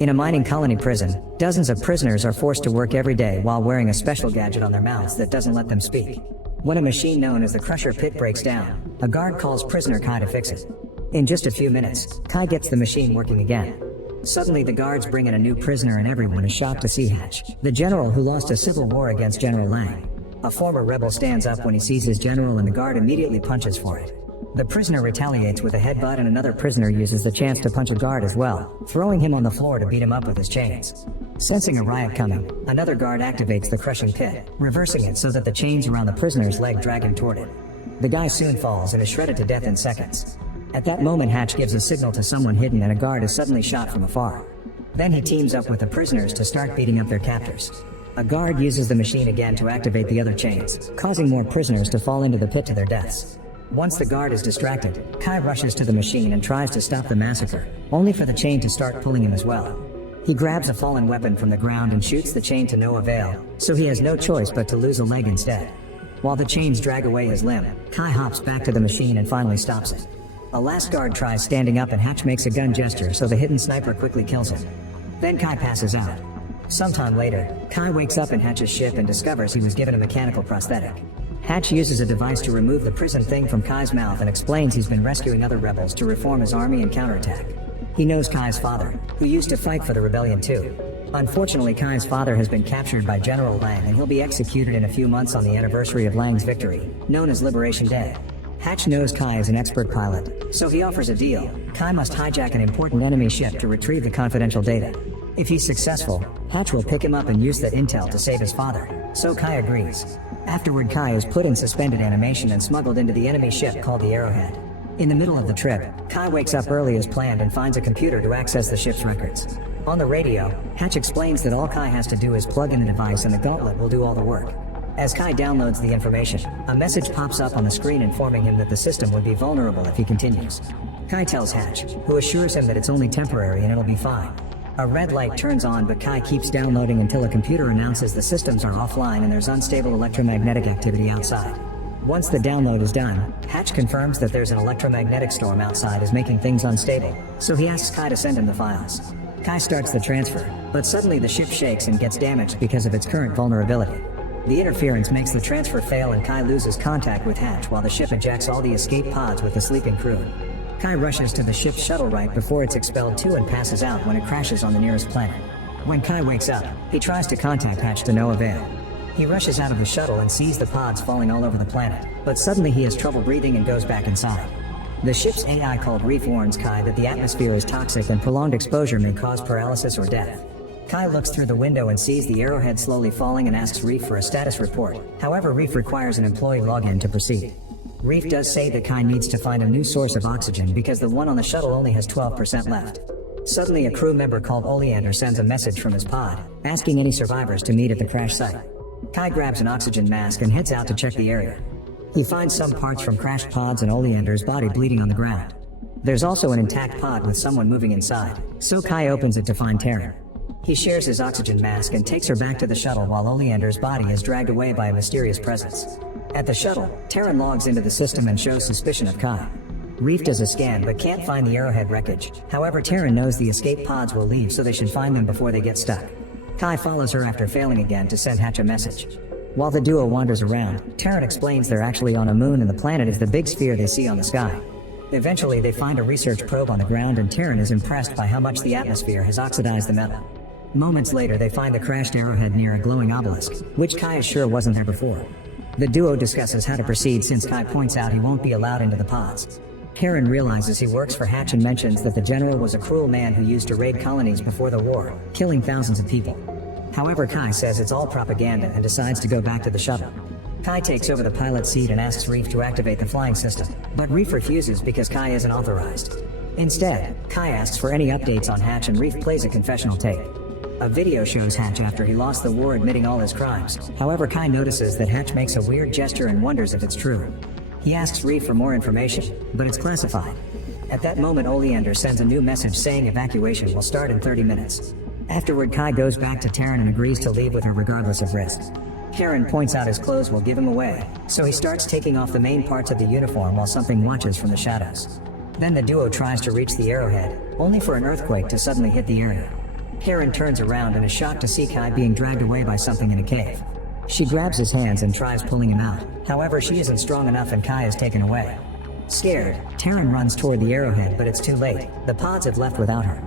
In a mining colony prison, dozens of prisoners are forced to work every day while wearing a special gadget on their mouths that doesn't let them speak. When a machine known as the Crusher Pit breaks down, a guard calls prisoner Kai to fix it. In just a few minutes, Kai gets the machine working again. Suddenly the guards bring in a new prisoner and everyone is shocked to see Hatch, the general who lost a civil war against General Lang. A former rebel stands up when he sees his general and the guard immediately punches for it. The prisoner retaliates with a headbutt and another prisoner uses the chance to punch a guard as well, throwing him on the floor to beat him up with his chains. Sensing a riot coming, another guard activates the crushing pit, reversing it so that the chains around the prisoner's leg drag him toward it. The guy soon falls and is shredded to death in seconds. At that moment Hatch gives a signal to someone hidden and a guard is suddenly shot from afar. Then he teams up with the prisoners to start beating up their captors. A guard uses the machine again to activate the other chains, causing more prisoners to fall into the pit to their deaths. Once the guard is distracted, Kai rushes to the machine and tries to stop the massacre, only for the chain to start pulling him as well. He grabs a fallen weapon from the ground and shoots the chain to no avail, so he has no choice but to lose a leg instead. While the chains drag away his limb, Kai hops back to the machine and finally stops it. A last guard tries standing up and Hatch makes a gun gesture so the hidden sniper quickly kills him. Then Kai passes out. Sometime later, Kai wakes up in Hatch's ship and discovers he was given a mechanical prosthetic. Hatch uses a device to remove the prison thing from Kai's mouth and explains he's been rescuing other rebels to reform his army and counterattack. He knows Kai's father, who used to fight for the rebellion too. Unfortunately, Kai's father has been captured by General Lang and he'll be executed in a few months on the anniversary of Lang's victory, known as Liberation Day. Hatch knows Kai is an expert pilot, so he offers a deal. Kai must hijack an important enemy ship to retrieve the confidential data. If he's successful, Hatch will pick him up and use that intel to save his father, so Kai agrees. Afterward, Kai is put in suspended animation and smuggled into the enemy ship called the Arrowhead. In the middle of the trip, Kai wakes up early as planned and finds a computer to access the ship's records. On the radio, Hatch explains that all Kai has to do is plug in the device and the gauntlet will do all the work. As Kai downloads the information, a message pops up on the screen informing him that the system would be vulnerable if he continues. Kai tells Hatch, who assures him that it's only temporary and it'll be fine. A red light turns on but Kai keeps downloading until a computer announces the systems are offline and there's unstable electromagnetic activity outside. Once the download is done, Hatch confirms that there's an electromagnetic storm outside is making things unstable, so he asks Kai to send him the files. Kai starts the transfer, but suddenly the ship shakes and gets damaged because of its current vulnerability. The interference makes the transfer fail and Kai loses contact with Hatch while the ship ejects all the escape pods with the sleeping crew. Kai rushes to the ship's shuttle right before it's expelled too and passes out when it crashes on the nearest planet. When Kai wakes up, he tries to contact Hatch to no avail. He rushes out of the shuttle and sees the pods falling all over the planet, but suddenly he has trouble breathing and goes back inside. The ship's AI called Reef warns Kai that the atmosphere is toxic and prolonged exposure may cause paralysis or death. Kai looks through the window and sees the Arrowhead slowly falling and asks Reef for a status report. However, Reef requires an employee login to proceed. Reef does say that Kai needs to find a new source of oxygen because the one on the shuttle only has 12% left. Suddenly a crew member called Oleander sends a message from his pod, asking any survivors to meet at the crash site. Kai grabs an oxygen mask and heads out to check the area. He finds some parts from crashed pods and Oleander's body bleeding on the ground. There's also an intact pod with someone moving inside, so Kai opens it to find Terran. He shares his oxygen mask and takes her back to the shuttle while Oleander's body is dragged away by a mysterious presence. At the shuttle, Terran logs into the system and shows suspicion of Kai. Reef does a scan but can't find the Arrowhead wreckage. However, Terran knows the escape pods will leave so they should find them before they get stuck. Kai follows her after failing again to send Hatch a message. While the duo wanders around, Terran explains they're actually on a moon and the planet is the big sphere they see on the sky. Eventually they find a research probe on the ground and Terran is impressed by how much the atmosphere has oxidized the metal. Moments later they find the crashed Arrowhead near a glowing obelisk, which Kai is sure wasn't there before. The duo discusses how to proceed since Kai points out he won't be allowed into the pods. Terran realizes he works for Hatch and mentions that the general was a cruel man who used to raid colonies before the war, killing thousands of people. However, Kai says it's all propaganda and decides to go back to the shuttle. Kai takes over the pilot's seat and asks Reef to activate the flying system, but Reef refuses because Kai isn't authorized. Instead, Kai asks for any updates on Hatch and Reef plays a confessional tape. A video shows Hatch after he lost the war admitting all his crimes. However, Kai notices that Hatch makes a weird gesture and wonders if it's true. He asks Reef for more information, but it's classified. At that moment, Oleander sends a new message saying evacuation will start in 30 minutes. Afterward, Kai goes back to Terran and agrees to leave with her regardless of risks. Terran points out his clothes will give him away, so he starts taking off the main parts of the uniform while something watches from the shadows. Then the duo tries to reach the Arrowhead, only for an earthquake to suddenly hit the area. Karen turns around and is shocked to see Kai being dragged away by something in a cave. She grabs his hands and tries pulling him out. However, she isn't strong enough and Kai is taken away. Scared, Taryn runs toward the arrowhead, but it's too late. The pods have left without her.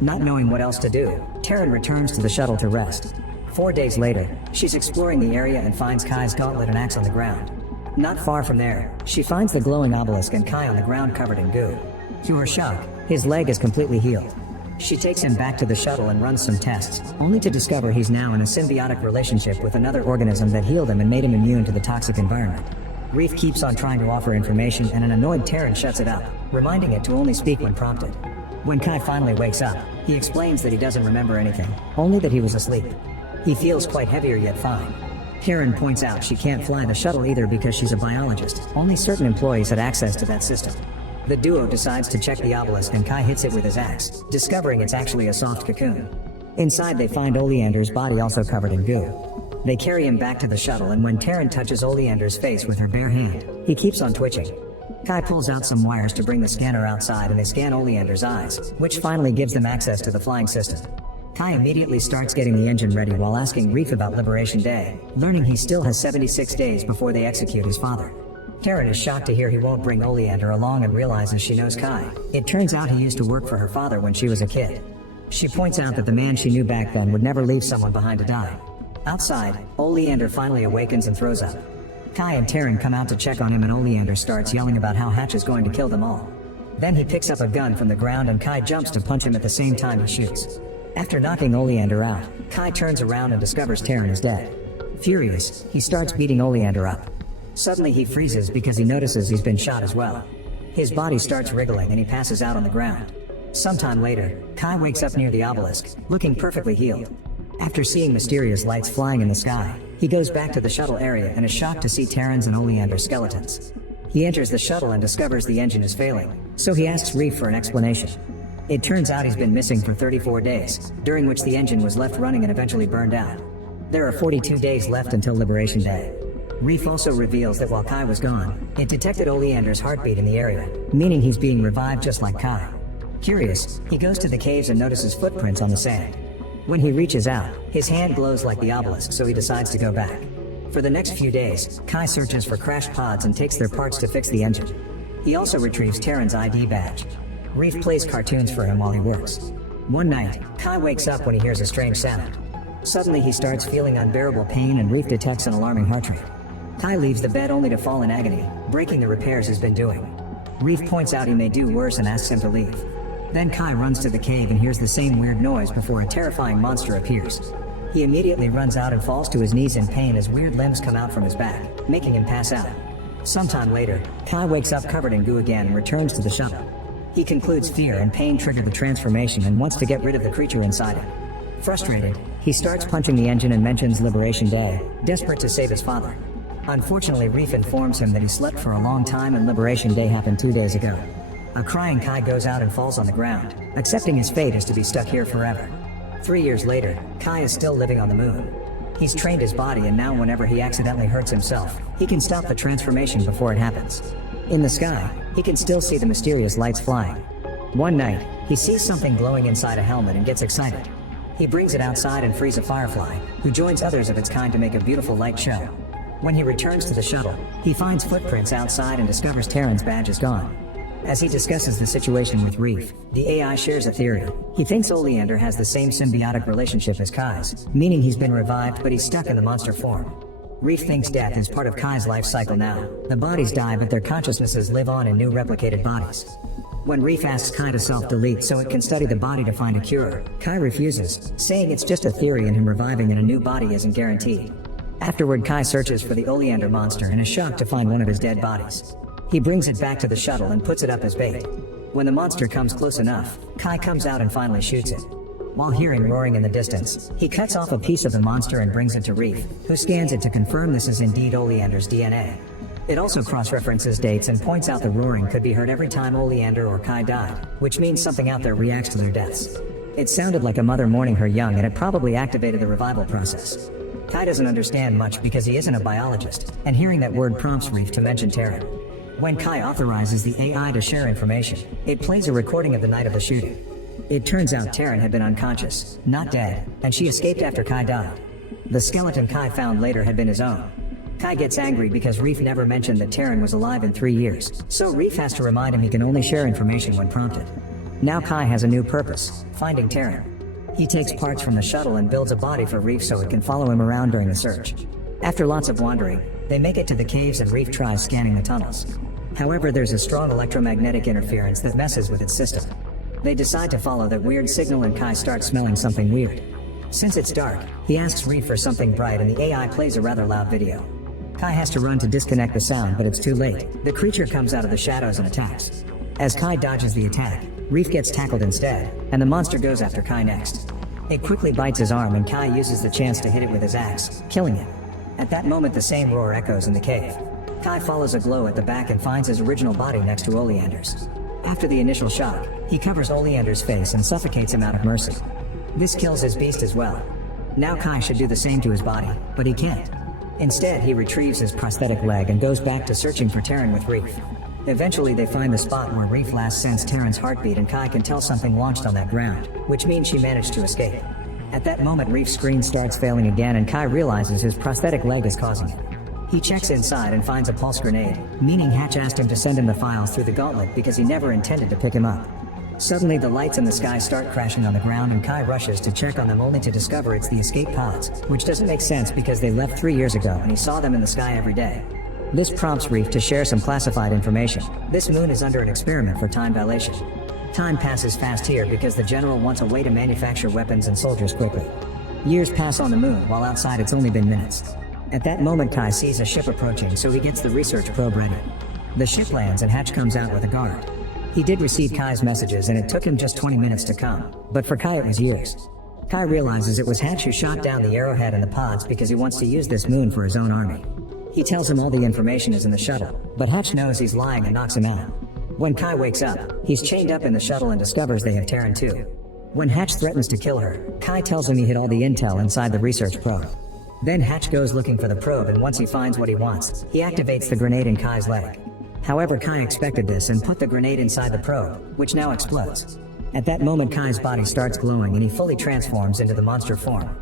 Not knowing what else to do, Taryn returns to the shuttle to rest. 4 days later, she's exploring the area and finds Kai's gauntlet and axe on the ground. Not far from there, she finds the glowing obelisk and Kai on the ground covered in goo. To her shock, his leg is completely healed. She takes him back to the shuttle and runs some tests, only to discover he's now in a symbiotic relationship with another organism that healed him and made him immune to the toxic environment. Reef keeps on trying to offer information and an annoyed Taryn shuts it up, reminding it to only speak when prompted. When Kai finally wakes up, he explains that he doesn't remember anything, only that he was asleep. He feels quite heavier yet fine. Taryn points out she can't fly the shuttle either because she's a biologist. Only certain employees had access to that system. The duo decides to check the obelisk and Kai hits it with his axe, discovering it's actually a soft cocoon. Inside they find Oleander's body also covered in goo. They carry him back to the shuttle and when Taryn touches Oleander's face with her bare hand, he keeps on twitching. Kai pulls out some wires to bring the scanner outside and they scan Oleander's eyes, which finally gives them access to the flying system. Kai immediately starts getting the engine ready while asking Reef about Liberation Day, learning he still has 76 days before they execute his father. Taryn is shocked to hear he won't bring Oleander along and realizes she knows Kai. It turns out he used to work for her father when she was a kid. She points out that the man she knew back then would never leave someone behind to die. Outside, Oleander finally awakens and throws up. Kai and Taryn come out to check on him and Oleander starts yelling about how Hatch is going to kill them all. Then he picks up a gun from the ground and Kai jumps to punch him at the same time he shoots. After knocking Oleander out, Kai turns around and discovers Taryn is dead. Furious, he starts beating Oleander up. Suddenly he freezes because he notices he's been shot as well. His body starts wriggling and he passes out on the ground. Sometime later, Kai wakes up near the obelisk, looking perfectly healed. After seeing mysterious lights flying in the sky, he goes back to the shuttle area and is shocked to see Taryn's and Oleander's skeletons. He enters the shuttle and discovers the engine is failing, so he asks Reef for an explanation. It turns out he's been missing for 34 days, during which the engine was left running and eventually burned out. There are 42 days left until Liberation Day. Reef also reveals that while Kai was gone, it detected Oleander's heartbeat in the area, meaning he's being revived just like Kai. Curious, he goes to the caves and notices footprints on the sand. When he reaches out, his hand glows like the obelisk, so he decides to go back. For the next few days, Kai searches for crashed pods and takes their parts to fix the engine. He also retrieves Taryn's ID badge. Reef plays cartoons for him while he works. One night, Kai wakes up when he hears a strange sound. Suddenly he starts feeling unbearable pain and Reef detects an alarming heart rate. Kai leaves the bed only to fall in agony, breaking the repairs he's been doing. Reef points out he may do worse and asks him to leave. Then Kai runs to the cave and hears the same weird noise before a terrifying monster appears. He immediately runs out and falls to his knees in pain as weird limbs come out from his back, making him pass out. Sometime later, Kai wakes up covered in goo again and returns to the shuttle. He concludes fear and pain triggered the transformation and wants to get rid of the creature inside him. Frustrated, he starts punching the engine and mentions Liberation Day, desperate to save his father. Unfortunately, Reef informs him that he slept for a long time and Liberation Day happened 2 days ago. A crying Kai goes out and falls on the ground, accepting his fate is to be stuck here forever. 3 years later, Kai is still living on the moon. He's trained his body and now whenever he accidentally hurts himself, he can stop the transformation before it happens. In the sky, he can still see the mysterious lights flying. One night, he sees something glowing inside a helmet and gets excited. He brings it outside and frees a firefly, who joins others of its kind to make a beautiful light show. When he returns to the shuttle, he finds footprints outside and discovers Taryn's badge is gone. As he discusses the situation with Reef, the AI shares a theory. He thinks Oleander has the same symbiotic relationship as Kai's, meaning he's been revived but he's stuck in the monster form. Reef thinks death is part of Kai's life cycle now. The bodies die but their consciousnesses live on in new replicated bodies. When Reef asks Kai to self-delete so it can study the body to find a cure, Kai refuses, saying it's just a theory and him reviving in a new body isn't guaranteed. Afterward, Kai searches for the Oleander monster and is shocked to find one of his dead bodies. He brings it back to the shuttle and puts it up as bait. When the monster comes close enough, Kai comes out and finally shoots it. While hearing roaring in the distance, he cuts off a piece of the monster and brings it to Reef, who scans it to confirm this is indeed Oleander's DNA. It also cross-references dates and points out the roaring could be heard every time Oleander or Kai died, which means something out there reacts to their deaths. It sounded like a mother mourning her young and it probably activated the revival process. Kai doesn't understand much because he isn't a biologist, and hearing that word prompts Reef to mention Taryn. When Kai authorizes the AI to share information, it plays a recording of the night of the shooting. It turns out Taryn had been unconscious, not dead, and she escaped after Kai died. The skeleton Kai found later had been his own. Kai gets angry because Reef never mentioned that Taryn was alive in 3 years, so Reef has to remind him he can only share information when prompted. Now Kai has a new purpose, finding Taryn. He takes parts from the shuttle and builds a body for Reef so it can follow him around during the search. After lots of wandering, they make it to the caves and Reef tries scanning the tunnels. However, there's a strong electromagnetic interference that messes with its system. They decide to follow that weird signal and Kai starts smelling something weird. Since it's dark, he asks Reef for something bright and the AI plays a rather loud video. Kai has to run to disconnect the sound, but it's too late. The creature comes out of the shadows and attacks. As Kai dodges the attack, Reef gets tackled instead, and the monster goes after Kai next. It quickly bites his arm and Kai uses the chance to hit it with his axe, killing it. At that moment the same roar echoes in the cave. Kai follows a glow at the back and finds his original body next to Oleander's. After the initial shock, he covers Oleander's face and suffocates him out of mercy. This kills his beast as well. Now Kai should do the same to his body, but he can't. Instead, he retrieves his prosthetic leg and goes back to searching for Taryn with Reef. Eventually they find the spot where Reef last sensed Taryn's heartbeat and Kai can tell something launched on that ground, which means she managed to escape. At that moment Reef's screen starts failing again and Kai realizes his prosthetic leg is causing it. He checks inside and finds a pulse grenade, meaning Hatch asked him to send him the files through the gauntlet because he never intended to pick him up. Suddenly the lights in the sky start crashing on the ground and Kai rushes to check on them only to discover it's the escape pods, which doesn't make sense because they left 3 years ago and he saw them in the sky every day. This prompts Reef to share some classified information. This moon is under an experiment for time dilation. Time passes fast here because the general wants a way to manufacture weapons and soldiers quickly. Years pass on the moon while outside it's only been minutes. At that moment Kai sees a ship approaching so he gets the research probe ready. The ship lands and Hatch comes out with a guard. He did receive Kai's messages and it took him just 20 minutes to come, but for Kai it was years. Kai realizes it was Hatch who shot down the arrowhead and the pods because he wants to use this moon for his own army. He tells him all the information is in the shuttle, but Hatch knows he's lying and knocks him out. When Kai wakes up, he's chained up in the shuttle and discovers they have Taryn too. When Hatch threatens to kill her, Kai tells him he hid all the intel inside the research probe. Then Hatch goes looking for the probe and once he finds what he wants, he activates the grenade in Kai's leg. However, Kai expected this and put the grenade inside the probe, which now explodes. At that moment Kai's body starts glowing and he fully transforms into the monster form.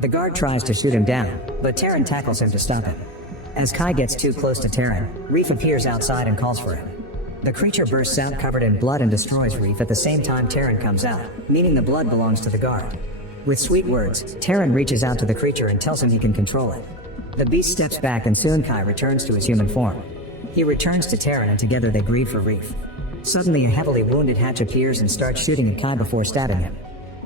The guard tries to shoot him down, but Taryn tackles him to stop him. As Kai gets too close to Taryn, Reef appears outside and calls for him. The creature bursts out covered in blood and destroys Reef at the same time Taryn comes out, meaning the blood belongs to the guard. With sweet words, Taryn reaches out to the creature and tells him he can control it. The beast steps back and soon Kai returns to his human form. He returns to Taryn and together they grieve for Reef. Suddenly a heavily wounded Hatch appears and starts shooting at Kai before stabbing him.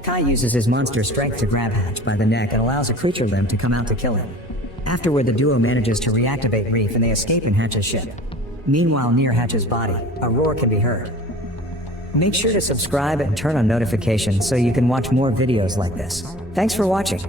Kai uses his monster strength to grab Hatch by the neck and allows a creature limb to come out to kill him. Afterward the duo manages to reactivate Reef and they escape in Hatch's ship. Meanwhile near Hatch's body, a roar can be heard. Make sure to subscribe and turn on notifications so you can watch more videos like this. Thanks for watching.